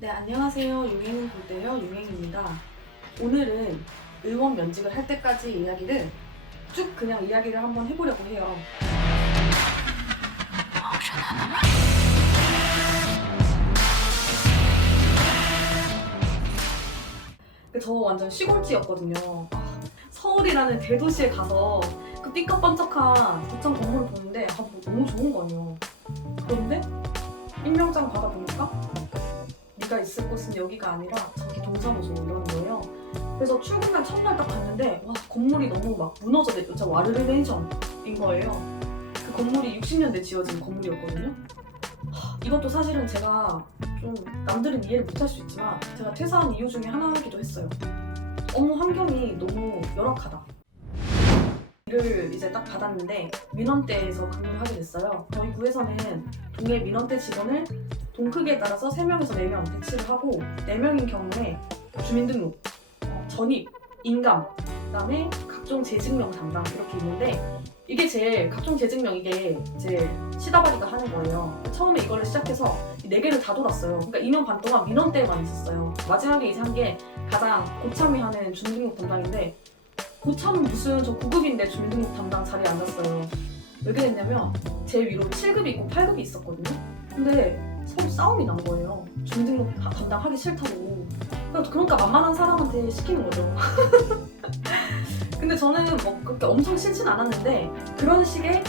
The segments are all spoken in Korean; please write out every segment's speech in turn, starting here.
네, 안녕하세요. 유행은 볼 때요. 유행입니다. 오늘은 의원 면직을 할 때까지 이야기를 쭉 그냥 이야기를 한번 해보려고 해요. 저 완전 시골지였거든요. 서울이라는 대도시에 가서 그 삐까뻔쩍한 도청 건물을 보는데 뭐 너무 좋은 거 아니에요. 그런데 임명장 받아보니까 네가 있을 곳은 여기가 아니라 저기 동사무소 이러는 거예요. 그래서 출근한 첫날 딱 갔는데 와, 건물이 너무 막 무너져 내려 진짜 와르르 맨션인 거예요. 그 건물이 60년대 지어진 건물이었거든요. 이것도 사실은 제가 좀 남들은 이해를 못할 수 있지만 제가 퇴사한 이유 중에 하나이기도 했어요. 업무 환경이 너무 열악하다. 일을 이제 딱 받았는데 민원대에서 근무를 하게 됐어요. 저희 구에서는 동해 민원대 직원을 동 크기에 따라서 3명에서 4명 배치를 하고 4명인 경우에 주민등록, 전입, 인감, 그다음에 각종 재직명 담당 이렇게 있는데 이게 제일 각종 재직명 이게 제일 시다바리가 하는 거예요. 처음에 이거를 시작해서 4개를 다 돌았어요. 그러니까 2년 반 동안 민원대에만 있었어요. 마지막에 이제 한 게 가장 고참이 하는 주민등록 담당인데 고참은 무슨 저 9급인데 주민등록 담당 자리에 앉았어요. 왜 그랬냐면 제 위로 7급이 있고 8급이 있었거든요. 근데 서로 싸움이 난 거예요. 주민등록 담당하기 싫다고. 그러니까 만만한 사람한테 시키는 거죠. 근데 저는 뭐 그렇게 엄청 싫진 않았는데 그런 식의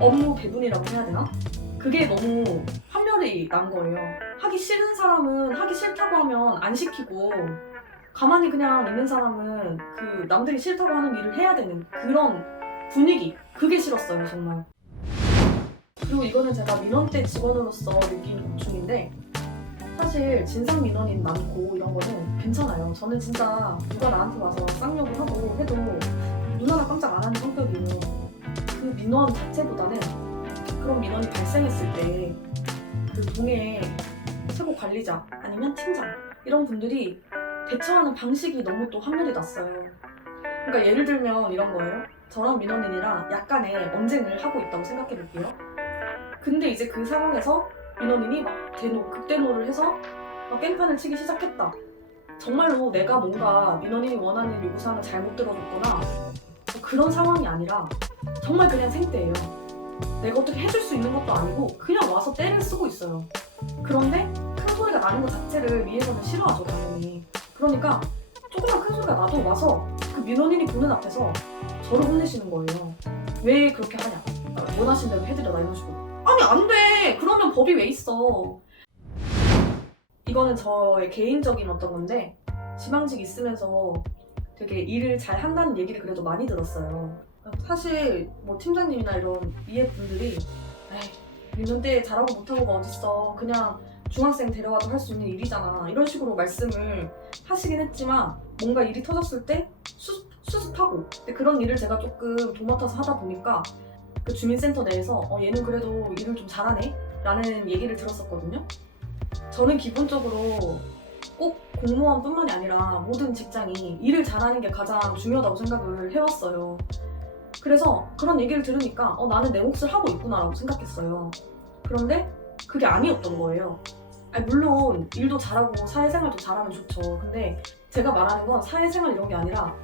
업무 배분이라고 해야 되나? 그게 너무 판별이 난 거예요. 하기 싫은 사람은 하기 싫다고 하면 안 시키고 가만히 그냥 있는 사람은 그 남들이 싫다고 하는 일을 해야 되는 그런 분위기, 그게 싫었어요 정말. 그리고 이거는 제가 민원대 직원으로서 느낀 고충인데 사실 진상 민원인 많고 이런 거는 괜찮아요. 저는 진짜 누가 나한테 와서 쌍욕을 하고 해도 눈 하나 깜짝 안 하는 성격이에요. 그 민원 자체보다는 그런 민원이 발생했을 때 그 동해 최고 관리자 아니면 팀장 이런 분들이 대처하는 방식이 너무 또 한물이 났어요. 그러니까 예를 들면 이런 거예요. 저랑 민원인이랑 약간의 언쟁을 하고 있다고 생각해 볼게요. 근데 이제 그 상황에서 민원인이 막 극대노를 해서 막 깽판을 치기 시작했다. 정말로 내가 뭔가 민원인이 원하는 요구사항을 잘못 들어줬거나 그런 상황이 아니라 정말 그냥 생떼예요. 내가 어떻게 해줄 수 있는 것도 아니고 그냥 와서 때를 쓰고 있어요. 그런데 큰 소리가 나는 것 자체를 위에서는 싫어하죠 당연히. 그러니까 조금만 큰 소리가 나도 와서 그 민원인이 보는 앞에서 저를 혼내시는 거예요. 왜 그렇게 하냐? 원하신 대로 해드려라 이런 식으로. 아니 안 돼! 그러면 법이 왜 있어? 이거는 저의 개인적인 어떤 건데 지방직 있으면서 되게 일을 잘 한다는 얘기를 그래도 많이 들었어요. 사실 뭐 팀장님이나 이런 위에분들이 민원대 잘하고 못하고가 어딨어. 그냥 중학생 데려와도 할 수 있는 일이잖아. 이런 식으로 말씀을 하시긴 했지만 뭔가 일이 터졌을 때 수습하고 근데 그런 일을 제가 조금 도맡아서 하다 보니까 그 주민센터 내에서 얘는 그래도 일을 좀 잘하네? 라는 얘기를 들었었거든요. 저는 기본적으로 꼭 공무원뿐만이 아니라 모든 직장이 일을 잘하는 게 가장 중요하다고 생각을 해왔어요. 그래서 그런 얘기를 들으니까 나는 내 몫을 하고 있구나라고 생각했어요. 그런데 그게 아니었던 거예요. 물론 일도 잘하고 사회생활도 잘하면 좋죠. 근데 제가 말하는 건 사회생활 이런 게 아니라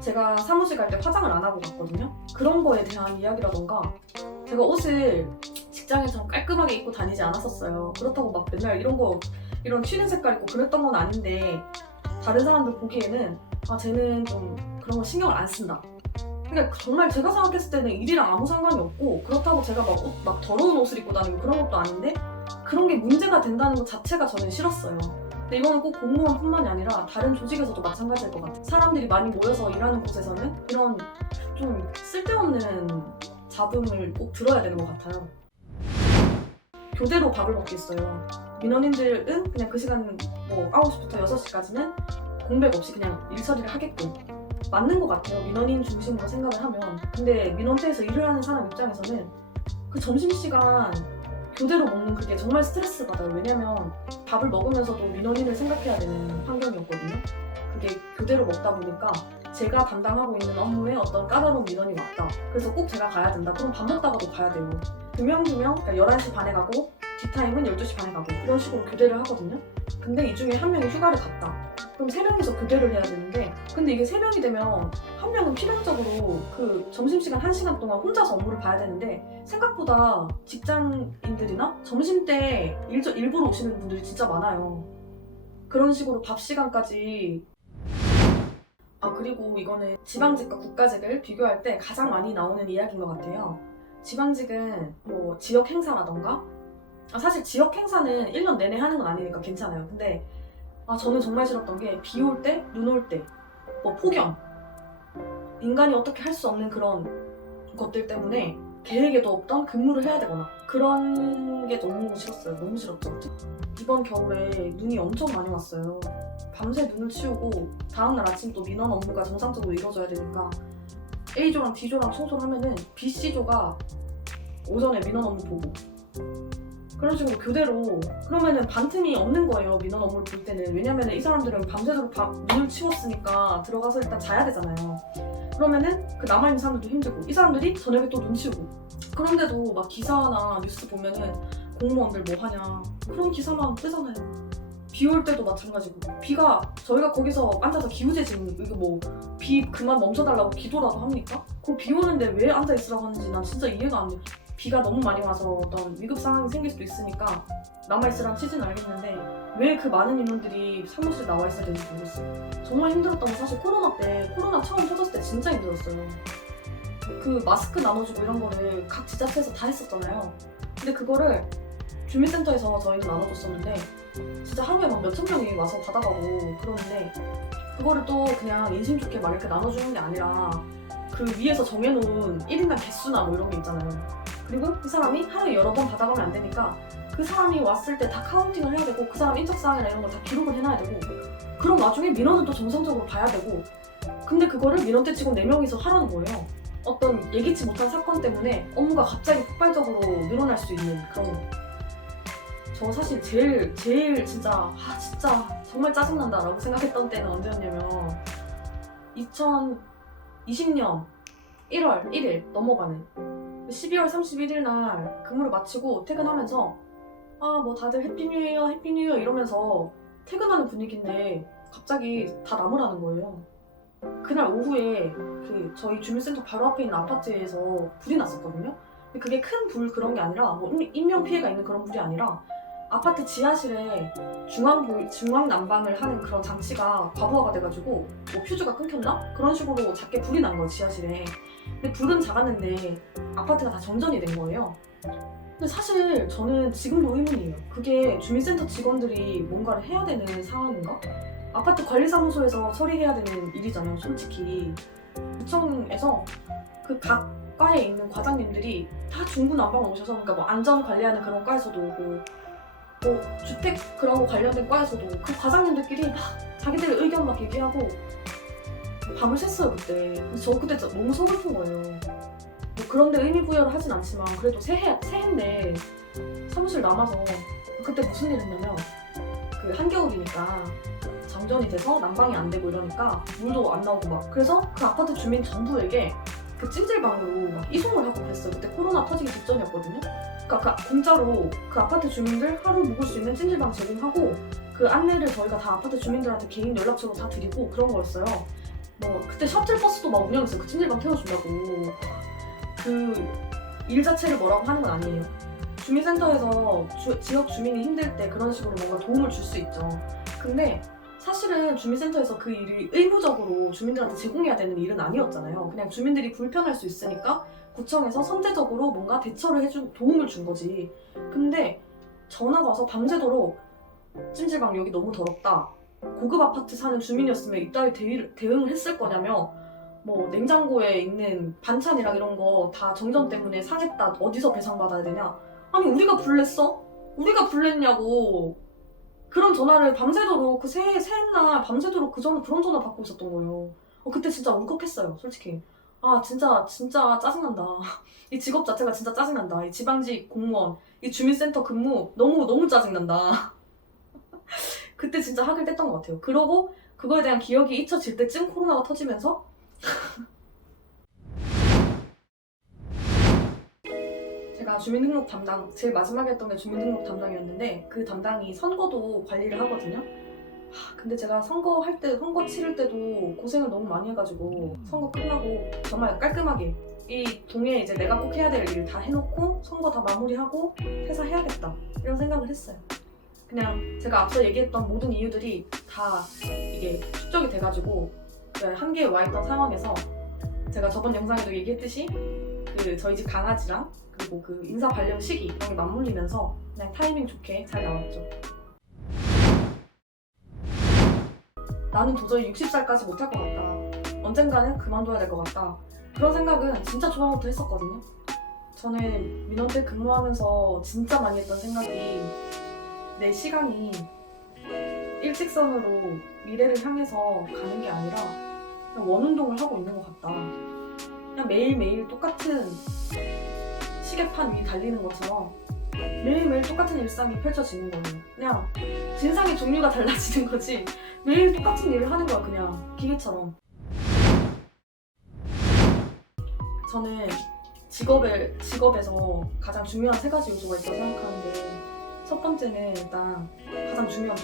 제가 사무실 갈 때 화장을 안 하고 갔거든요. 그런 거에 대한 이야기라던가 제가 옷을 직장에서 깔끔하게 입고 다니지 않았었어요. 그렇다고 막 맨날 이런 튀는 색깔 입고 그랬던 건 아닌데 다른 사람들 보기에는 쟤는 좀 그런 거 신경을 안 쓴다. 그러니까 정말 제가 생각했을 때는 일이랑 아무 상관이 없고 그렇다고 제가 막 더러운 옷을 입고 다니고 그런 것도 아닌데 그런 게 문제가 된다는 것 자체가 저는 싫었어요. 근데 이거는 꼭 공무원뿐만이 아니라 다른 조직에서도 마찬가지일 것 같아요. 사람들이 많이 모여서 일하는 곳에서는 이런 좀 쓸데없는 잡음을 꼭 들어야 되는 것 같아요. 교대로 밥을 먹겠어요. 민원인들은 그냥 그 시간 뭐 9시부터 6시까지는 공백 없이 그냥 일 처리를 하게끔 맞는 것 같아요. 민원인 중심으로 생각을 하면. 근데 민원대에서 일을 하는 사람 입장에서는 그 점심시간 교대로 먹는 그게 정말 스트레스 받아요. 왜냐면 밥을 먹으면서도 민원인을 생각해야 되는 환경이었거든요. 그게 교대로 먹다 보니까 제가 담당하고 있는 업무에 어떤 까다로운 민원이 왔다. 그래서 꼭 제가 가야 된다. 그럼 밥 먹다가도 가야 돼요. 두명 그러니까 11시 반에 가고 뒷타임은 12시 반에 가고 이런 식으로 교대를 하거든요. 근데 이 중에 한 명이 휴가를 갔다. 그럼 3명이서 교대를 해야 되는데, 근데 이게 3명이 되면 한 명은 필연적으로 그 점심시간 1시간 동안 혼자서 업무를 봐야 되는데, 생각보다 직장인들이나 점심때 일부러 오시는 분들이 진짜 많아요. 그런 식으로 밥 시간까지. 그리고 이거는 지방직과 국가직을 비교할 때 가장 많이 나오는 이야기인 것 같아요. 지방직은 뭐 지역 행사라던가, 사실 지역 행사는 1년 내내 하는 건 아니니까 괜찮아요. 근데 저는 정말 싫었던 게 비 올 때, 눈 올 때, 뭐 폭염, 인간이 어떻게 할 수 없는 그런 것들 때문에 계획에도 없던 근무를 해야 되거나 그런 게 너무 싫었어요. 너무 싫었죠. 이번 겨울에 눈이 엄청 많이 왔어요. 밤새 눈을 치우고 다음날 아침 또 민원 업무가 정상적으로 이루어져야 되니까 A조랑 D조랑 청소를 하면은 BC조가 오전에 민원 업무 보고 그런 식으로 교대로, 그러면은 반틈이 없는 거예요. 민원 업무를 볼 때는. 왜냐면은 이 사람들은 밤새도록 눈을 치웠으니까 들어가서 일단 자야 되잖아요. 그러면은 그 남아있는 사람들도 힘들고 이 사람들이 저녁에 또 눈 치우고. 그런데도 막 기사나 뉴스 보면은 공무원들 뭐 하냐 그런 기사만 뜨잖아요. 비 올 때도 마찬가지고, 비가 저희가 거기서 앉아서 기우제진, 이거 뭐 비 그만 멈춰달라고 기도라도 합니까? 그 비 오는데 왜 앉아 있으라고 하는지 난 진짜 이해가 안 돼. 비가 너무 많이 와서 어떤 위급 상황이 생길 수도 있으니까 남아있으라는 취지는 알겠는데 왜 그 많은 인원들이 사무실에 나와 있어야 되는지 모르겠어요. 정말 힘들었던 건 사실 코로나 처음 터졌을 때 진짜 힘들었어요. 그 마스크 나눠주고 이런 거를 각 지자체에서 다 했었잖아요. 근데 그거를 주민센터에서 저희는 나눠줬었는데 진짜 하루에 막 몇천 명이 와서 받아가고 그러는데, 그거를 또 그냥 인심 좋게 막 이렇게 나눠주는 게 아니라 그 위에서 정해놓은 1인당 개수나 뭐 이런 게 있잖아요. 그리고 그 사람이 하루에 여러 번 받아가면 안 되니까 그 사람이 왔을 때 다 카운팅을 해야 되고 그 사람 인적사항이나 이런 걸 다 기록을 해놔야 되고, 그럼 나중에 민원은 또 정상적으로 봐야 되고. 근데 그거를 민원대 직원 4명이서 하라는 거예요. 어떤 예기치 못한 사건 때문에 업무가 갑자기 폭발적으로 늘어날 수 있는 그런 거. 저 사실 제일 진짜 정말 짜증난다 라고 생각했던 때는 언제였냐면 2020년 1월 1일 넘어가는 12월 31일 날 근무를 마치고 퇴근하면서 뭐 다들 해피 뉴 이어 이러면서 퇴근하는 분위기인데 갑자기 다 나무라는 거예요. 그날 오후에 그 저희 주민센터 바로 앞에 있는 아파트에서 불이 났었거든요. 근데 그게 큰 불 그런 게 아니라 뭐 인명피해가 있는 그런 불이 아니라 아파트 지하실에 중앙 난방을 하는 그런 장치가 과부하가 돼가지고 뭐 퓨즈가 끊겼나? 그런 식으로 작게 불이 난 거예요, 지하실에. 근데 불은 작았는데 아파트가 다 정전이 된 거예요. 근데 사실 저는 지금도 의문이에요. 그게 주민센터 직원들이 뭔가를 해야 되는 상황인가? 아파트 관리사무소에서 처리해야 되는 일이잖아요, 솔직히. 구청에서 그 각 과에 있는 과장님들이 다 중구난방 오셔서, 그러니까 뭐 안전 관리하는 그런 과에서도 오고 뭐 주택 그런 거 관련된 과에서도 그 과장님들끼리 막 자기들 의견 막 얘기하고 밤을 샜어요 그때. 그래서 저 그때 진짜 너무 서글픈 거예요. 뭐 그런데 의미 부여를 하진 않지만 그래도 새해인데 사무실 남아서 그때 무슨 일 했냐면 그 한겨울이니까 정전이 돼서 난방이 안 되고 이러니까 물도 안 나오고 막, 그래서 그 아파트 주민 전부에게 그 찜질방으로 막 이송을 하고 그랬어요. 그때 코로나 터지기 직전이었거든요. 그러니까 공짜로 그 아파트 주민들 하루 묵을 수 있는 찜질방 제공하고 그 안내를 저희가 다 아파트 주민들한테 개인 연락처로 다 드리고 그런 거였어요. 뭐 그때 셔틀버스도 막 운영했어요. 그 찜질방 태워준다고. 그 일 자체를 뭐라고 하는 건 아니에요. 주민센터에서 지역 주민이 힘들 때 그런 식으로 뭔가 도움을 줄 수 있죠. 근데 사실은 주민센터에서 그 일이 의무적으로 주민들한테 제공해야 되는 일은 아니었잖아요. 그냥 주민들이 불편할 수 있으니까 구청에서 선제적으로 뭔가 대처를 도움을 준 거지. 근데 전화가 와서 밤새도록 찜질방 여기 너무 더럽다, 고급 아파트 사는 주민이었으면 이따위 대응을 했을 거냐며, 뭐 냉장고에 있는 반찬이랑 이런 거 다 정전 때문에 상했다, 어디서 배상받아야 되냐. 아니 우리가 불냈어? 우리가 불냈냐고. 그런 전화를 밤새도록 그 새해날 밤새도록 그런 전화 받고 있었던 거예요. 그때 진짜 울컥했어요, 솔직히. 진짜 짜증난다. 이 직업 자체가 진짜 짜증난다. 이 지방직 공무원, 이 주민센터 근무 너무 짜증난다. 그때 진짜 학을 뗐던 것 같아요. 그러고 그거에 대한 기억이 잊혀질 때쯤 코로나가 터지면서 제가 제가 주민등록 담당, 제일 마지막에 했던 게 주민등록 담당이었는데 그 담당이 선거도 관리를 하거든요. 근데 제가 선거 치를 때도 고생을 너무 많이 해가지고 선거 끝나고 정말 깔끔하게 이 동에 이제 내가 꼭 해야 될 일 다 해놓고 선거 다 마무리하고 퇴사해야겠다 이런 생각을 했어요. 그냥 제가 앞서 얘기했던 모든 이유들이 다 이게 축적이 돼가지고 한계에 와있던 상황에서 제가 저번 영상에도 얘기했듯이 그 저희 집 강아지랑 그리고 그 인사 발령 시기 이런 게 맞물리면서 그냥 타이밍 좋게 잘 나왔죠. 나는 도저히 60살까지 못할 것 같다. 언젠가는 그만둬야 될 것 같다. 그런 생각은 진짜 초반부터 했었거든요. 저는 민원대 근무하면서 진짜 많이 했던 생각이 내 시간이 일직선으로 미래를 향해서 가는 게 아니라 그냥 원운동을 하고 있는 것 같다. 그냥 매일매일 똑같은 시계판 위에 달리는 것처럼 매일매일 똑같은 일상이 펼쳐지는 거예요. 그냥 진상의 종류가 달라지는 거지 매일 똑같은 일을 하는 거야, 그냥 기계처럼. 저는 직업에서 가장 중요한 3가지 요소가 있다고 생각하는데 첫 번째는 일단 가장 중요한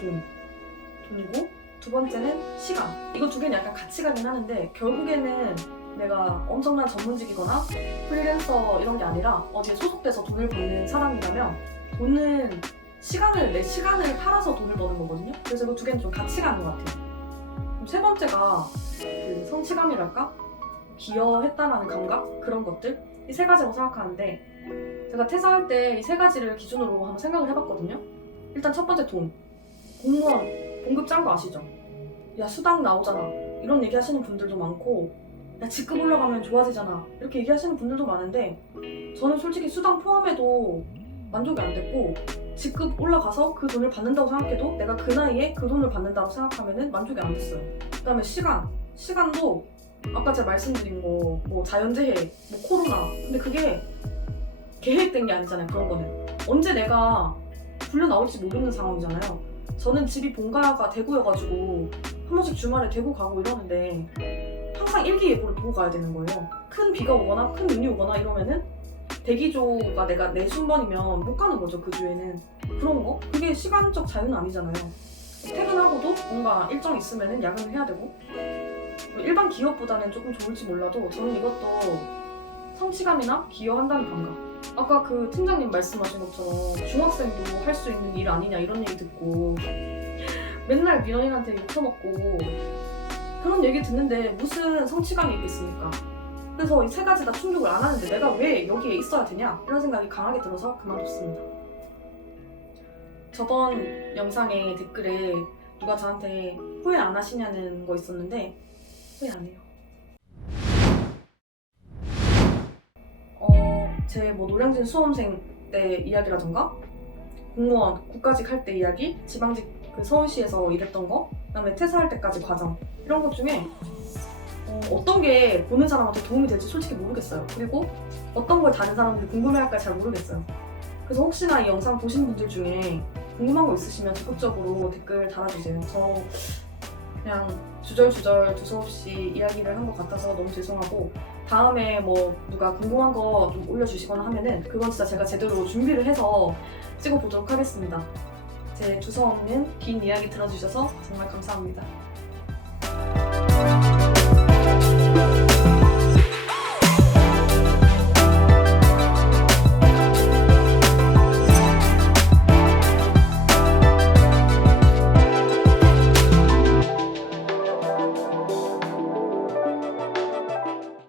돈이고 두 번째는 시간. 이거 2개는 약간 같이 가긴 하는데 결국에는 내가 엄청난 전문직이거나 프리랜서 이런 게 아니라 어디에 소속돼서 돈을 버는 사람이라면 돈은 내 시간을 팔아서 돈을 버는 거거든요. 그래서 이거 2개는 좀 같이 가는 것 같아요. 그럼 세 번째가 그 성취감이랄까? 기여했다라는 감각? 그런 것들? 이 3가지라고 생각하는데 제가 퇴사할 때 이 3가지를 기준으로 한번 생각을 해봤거든요. 일단 첫 번째 돈. 공무원 봉급 짠 거 아시죠? 야 수당 나오잖아 이런 얘기 하시는 분들도 많고 야 직급 올라가면 좋아지잖아 이렇게 얘기하시는 분들도 많은데 저는 솔직히 수당 포함해도 만족이 안 됐고 직급 올라가서 그 돈을 받는다고 생각해도 내가 그 나이에 그 돈을 받는다고 생각하면 만족이 안 됐어요. 그 다음에 시간도 아까 제가 말씀드린 거 뭐 자연재해, 뭐 코로나 근데 그게 계획된 게 아니잖아요. 그런 거는 언제 내가 불려 나올지 모르는 상황이잖아요. 저는 집이 본가가 대구여가지고 한 번씩 주말에 대구 가고 이러는데 항상 일기예보를 보고 가야 되는 거예요. 큰 비가 오거나 큰 눈이 오거나 이러면은 대기조가 내 순번이면 못 가는 거죠. 그 주에는. 그런 거? 그게 시간적 자유는 아니잖아요. 퇴근하고도 뭔가 일정 있으면은 야근을 해야 되고 일반 기업보다는 조금 좋을지 몰라도 저는 이것도 성취감이나 기여한다는 감각. 아까 그 팀장님 말씀하신 것처럼 중학생도 할 수 있는 일 아니냐 이런 얘기 듣고 맨날 민원인한테 욕처먹고 그런 얘기 듣는데 무슨 성취감이 있겠습니까? 그래서 이 3가지 다 충족을 안 하는데 내가 왜 여기에 있어야 되냐 이런 생각이 강하게 들어서 그만뒀습니다. 저번 영상에 댓글에 누가 저한테 후회 안 하시냐는 거 있었는데 후회 안 해요. 제 뭐 노량진 수험생 때 이야기라던가 공무원 국가직 할 때 이야기, 지방직 그 서울시에서 일했던 거, 그다음에 퇴사할 때까지 과정 이런 것 중에 어떤 게 보는 사람한테 도움이 될지 솔직히 모르겠어요. 그리고 어떤 걸 다른 사람들이 궁금해할까 잘 모르겠어요. 그래서 혹시나 이 영상 보신 분들 중에 궁금한 거 있으시면 적극적으로 댓글 달아주세요. 저 그냥 주절주절 두서없이 이야기를 한 것 같아서 너무 죄송하고 다음에 뭐 누가 궁금한 거 좀 올려주시거나 하면은 그건 진짜 제가 제대로 준비를 해서 찍어보도록 하겠습니다. 제 두서없는 긴 이야기 들어주셔서 정말 감사합니다.